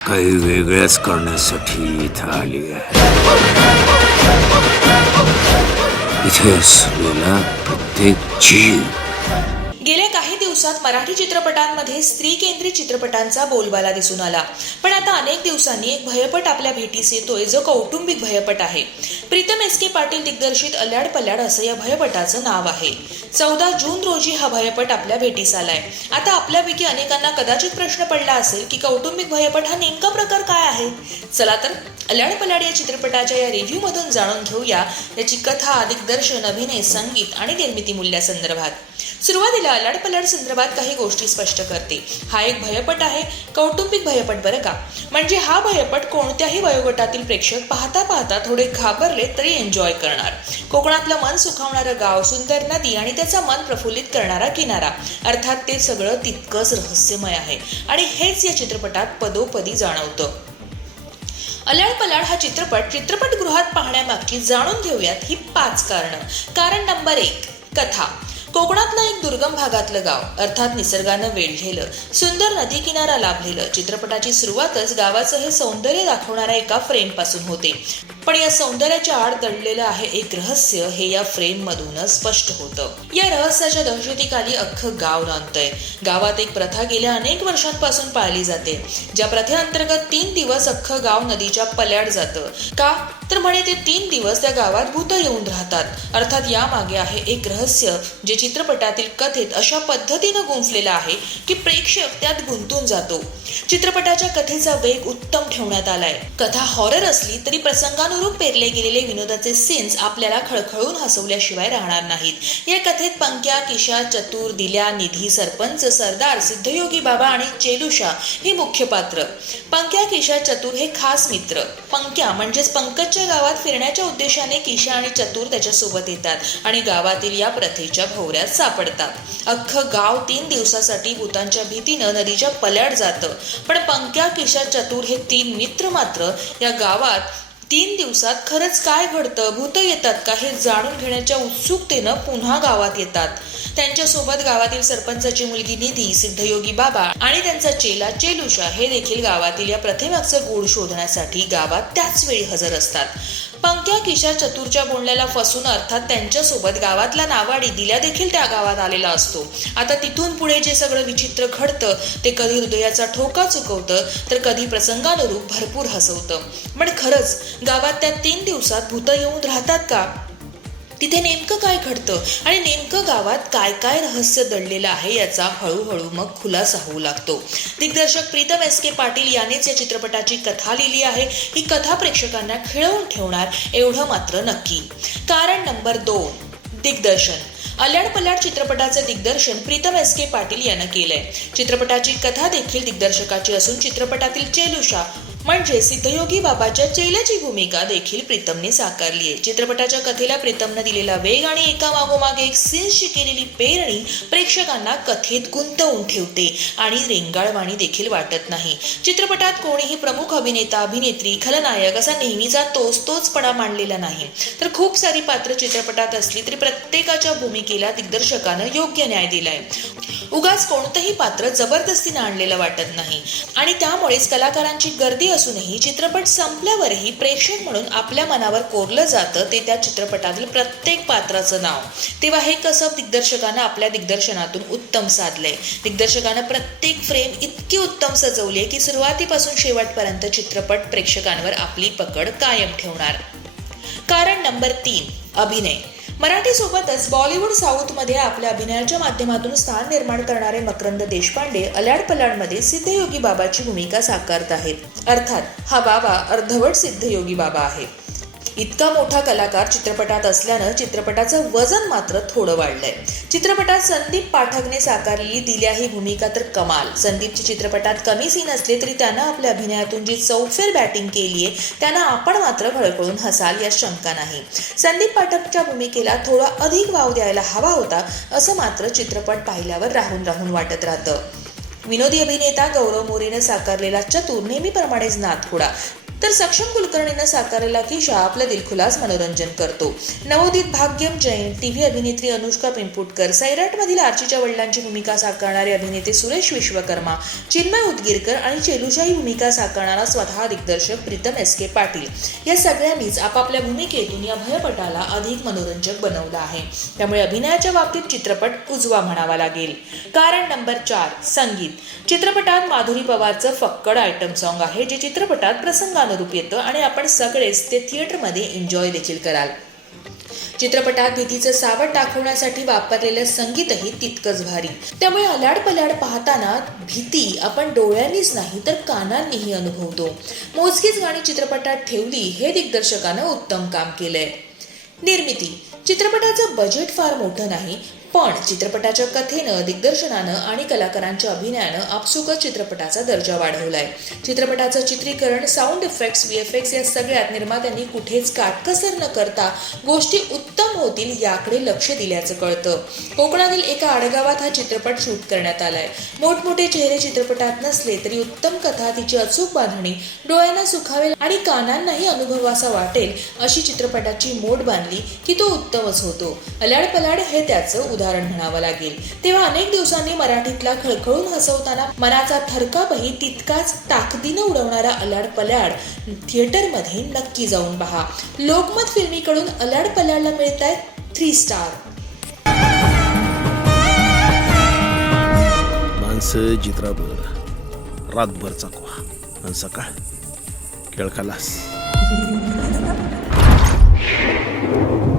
काही वेगळ्याच करण्यासाठी इथं आली आहे. इथे असलेला प्रत्येक जीव दिवसात मराठी चित्रपटांमध्ये स्त्री केंद्रित चित्रपटांचा बोलबाला दिसून आला. पण आता अनेक दिवसांनी एक भयपट आपल्या भेटीस येतोय जो कौटुंबिक भयपट आहे. प्रीतम एस के पाटील दिग्दर्शित अल्याड पल्याड असं या भयपटाचं नाव आहे. चौदा जून रोजी हा भयपट आपल्या भेटीस आलाय. आता आपल्यापैकी अनेकांना कदाचित प्रश्न पडला असेल की कौटुंबिक भयपट हा नेमका प्रकार काय आहे? चला तर अल्याड पल्याड या चित्रपटाच्या या रिव्ह्यू मधून जाणून घेऊया याची कथा दिग्दर्शन अभिनय संगीत आणि निर्मिती मूल्यासंदर्भात. सुरुवातीला अलाड पलाड संदर्भात काही गोष्टी स्पष्ट करते. हा एक भयपट आहे. कौटुंबिक भयपट बरं का? म्हणजे हा भयपट कोणत्याही वयोगटातील प्रेक्षक पाहता पाहता थोडे घाबरले तरी एन्जॉय करणार. कोकणातलं मन सुखावणारं गाव सुंदर नदी आणि त्याचा मन प्रफुल्लित करणारा किनारा. अर्थात ते सगळं तितकंच रहस्यमय आहे. आणि हेच या चित्रपटात पदोपदी जाणवतं. अल्याड पलाड हा चित्रपट चित्रपटगृहात पाहण्यामागची जाणून घेऊयात ही पाच कारणं. कारण नंबर एक कथा. कोकणातलं एक दुर्गम भागातलं गाव अर्थात निसर्गानं वेढलेलं सुंदर नदी किनारा लाभलेलं चित्रपटाची सुरुवातच गावाचं हे सौंदर्य दाखवणाऱ्या एका फ्रेमपासून होते. पण या सौंदर्याच्या आड दडलेलं आहे एक रहस्य हे या फ्रेम मधूनच स्पष्ट होतं. या रहस्याच्या दहशतीखाली अख्खं गाव नांदतंय. गावात एक प्रथा गेल्या अनेक वर्षांपासून पाळली जाते ज्या प्रथेअंतर्गत तीन दिवस अख्खं गाव नदीच्या पल्याड जातं. का? तर म्हणे ते तीन दिवस त्या गावात भूत येऊन राहतात. अर्थात यामागे आहे एक रहस्य जे चित्रपटातील कथेत अशा पद्धतीनं गुंफलेला आहे की प्रेक्षक त्यात गुंतून जातो. चित्रपटाच्या कथेचा वेग उत्तम ठेवण्यात आलाय. कथा हॉरर असली तरी प्रसंगानुरूप पेरले गेलेले विनोदाचे सीन्स आपल्याला खळखळून हसवल्याशिवाय राहणार नाहीत. या कथेत पंक्या किशा चतुर दिल्या निधी सरपंच सरदार सिद्धयोगी बाबा आणि चेलुषा ही मुख्य पात्र. पंक्या किशा चतुर हे खास मित्र. पंक्या म्हणजेच पंकजच्या गावात फिरण्याच्या उद्देशाने किशा आणि चतुर त्याच्यासोबत येतात आणि गावातील या प्रथेच्या भोवऱ्यात सापडतात. अख्खं गाव तीन दिवसासाठी भूतांच्या भीतीनं नदीच्या पल्याड जातं. पण पंक्या किशा चतुर हे तीन मित्र मात्र या गावात तीन दिवसात खरंच काय घडतं? भूत येतात का? हे जाणून घेण्याच्या उत्सुकतेनं पुन्हा गावात येतात. त्यांच्यासोबत गावातील सरपंचाची मुलगी निधी सिद्धयोगी बाबा आणि त्यांचा चेला चेलुषा हे देखील गावातील या प्रथेमागचं गूढ शोधण्यासाठी गावात त्याच वेळी हजर असतात. पंक्या किशा चतुरच्या बोलण्याला फसून अर्थात त्यांच्यासोबत गावातला नावाडी दिल्या देखील त्या गावात आलेला असतो. आता तिथून पुढे जे सगळं विचित्र घडतं ते कधी हृदयाचा ठोका चुकवतं तर कधी प्रसंगानुरूप भरपूर हसवतं. पण खरंच गावात त्या तीन दिवसात भूत येऊन राहतात का? तिथे नेमकं काय घडतं आणि नेमकं गावात काय काय रहस्य दडलेलं आहे याचा हळूहळू मग खुलासा होऊ लागतो. दिग्दर्शक प्रीतम एस के पाटील यानेच या चित्रपटाची कथा लिहिली आहे. ही कथा प्रेक्षकांना खिळवून ठेवणार एवढं मात्र नक्की. कारण नंबर दोन दिग्दर्शन. अल्याड पल्याड चित्रपटाचे दिग्दर्शन प्रीतम एस के पाटील यानं केलंय. चित्रपटाची कथा देखील दिग्दर्शकाची असून चित्रपटातील चेलुषा म्हणजे सिद्धयोगी बाबाच्या चेल्याची भूमिका देखील प्रीतमने साकारली आहे. चित्रपटाच्या कथेला प्रीतमनं दिलेला वेग आणि एका मागोमागे एक सीन्सची केलेली पेरणी प्रेक्षकांना कथेत गुंतवून ठेवते आणि रेंगाळवाणी देखील वाटत नाही. चित्रपटात कोणीही प्रमुख अभिनेता अभिनेत्री खलनायक असा नेहमीचा तोच तोचपणा मांडलेला नाही. तर खूप सारी पात्र चित्रपटात असली तरी प्रत्येकाच्या भूमिकेला दिग्दर्शकानं योग्य न्याय दिलाय. उगाच कोणतंही पात्र जबरदस्तीने आणलेलं वाटत नाही. आणि त्यामुळेच कलाकारांची गर्दी असूनही चित्रपट संपल्यावरही प्रेक्षक म्हणून आपल्या मनावर कोरलं जातं ते त्या चित्रपटातील प्रत्येक पात्राचं नाव. तेव्हा हे कसं दिग्दर्शकानं आपल्या दिग्दर्शनातून उत्तम साधलंय. दिग्दर्शकानं प्रत्येक फ्रेम इतकी उत्तम सजवली की सुरुवातीपासून शेवटपर्यंत चित्रपट प्रेक्षकांवर आपली पकड कायम ठेवणार. कारण नंबर तीन अभिनय. मराठीसोबतच बॉलिवूड साऊथमध्ये आपल्या अभिनयाच्या माध्यमातून स्थान निर्माण करणारे मकरंद देशपांडे अल्याड पलाडमध्ये सिद्धयोगी बाबाची भूमिका साकारत आहेत. अर्थात हा बाबा अर्धवट सिद्धयोगी बाबा आहे इतका मोठा कलाकार चित्रपटात असल्यानं चित्रपटाचं वजन मात्र थोडं वाढलंय. चित्रपटात संदीप पाठकने साकारलेली दिल्या ही भूमिका तर कमाल. संदीपची चित्रपटात कमी सीन असले तरी त्यानं आपल्या अभिनयातून जी चौफेर बॅटिंग केली आहे त्यानं आपण मात्र खळखळून हसाल यात शंका नाही. संदीप पाठकच्या भूमिकेला थोडा अधिक वाव द्यायला हवा होता असं मात्र चित्रपट पाहिल्यावर राहून राहून वाटत राहतं. विनोदी अभिनेता गौरव मोरेनं साकारलेला चतुर नेहमीप्रमाणेच नाथखोडा तर सक्षम कुलकर्णीनं साकारलेला किशा आपलं दिलखुलास मनोरंजन करतो. नवोदित भाग्यम जैन टीव्ही अभिनेत्री अनुष्का पिंपुटकर सैराटमधील आर्चीच्या वडिलांची भूमिका साकारणारे अभिनेते सुरेश विश्वकर्मा चिन्मय उदगीरकर आणि चेलुशाही भूमिका साकारणारा स्वतः दिग्दर्शक प्रीतम एस के पाटील. या सगळ्यांनीच आपापल्या भूमिकेतून या भयपटाला अधिक मनोरंजक बनवलं आहे. त्यामुळे अभिनयाच्या बाबतीत चित्रपट उजवा म्हणावा लागेल. कारण नंबर चार संगीत. चित्रपटात माधुरी पवारचं फक्कड आयटम सॉन्ग आहे जे चित्रपटात प्रसंगानुरूप येतं आणि आपण सगळेच ते थिएटरमध्ये एन्जॉय देखील कराल. चित्रपटात भीतीचं सावट दाखवण्यासाठी वापरलेलं संगीतही तितकंच भारी. त्यामुळे अलाड पलाड पाहताना भीती आपण डोळ्यांनीच नाही तर कानांनीही अनुभवतो. मोजकीच गाणी चित्रपटात ठेवली हे दिग्दर्शकानं उत्तम काम केलंय. निर्मिती. चित्रपटाचं बजेट फार मोठं नाही पण चित्रपटाच्या कथेनं दिग्दर्शनानं आणि कलाकारांच्या अभिनयानं आपसुकच चित्रपटाचा दर्जा वाढवलाय. चित्रपटाचं चित्रीकरण sound effects V F X या सगळ्यात निर्मात्यांनी कुठेच काटकसर न करता गोष्टी उत्तम होतील याकडे लक्ष दिल्याचं कळतं. कोकणातील एका आडगावात हा चित्रपट शूट करण्यात आलाय. मोठमोठे चेहरे चित्रपटात नसले तरी उत्तम कथा तिची अचूक बांधणी डोळ्यांना सुखावेल आणि कानांनाही अनुभवासा वाटेल अशी चित्रपटाची मोड बांधली की तो उत्तमच होतो. अलाड पलाड हे त्याचं उदाहरण म्हणावं लागेल. तेव्हा अनेक दिवसांनी मराठीतला खळखळून हसवताना मनाचा थरकापही तितकाच ताकदीनं उडवणारा अलाड पलाड थिएटरमध्ये नक्की जाऊन पहा. लोकमत फिल्मीकडून अलाडपलाडला मिळत आहेत थ्री स्टार माणसं जित्राभर रातभर चाकवा. आणि सकाळ खेळ खलास Thank you.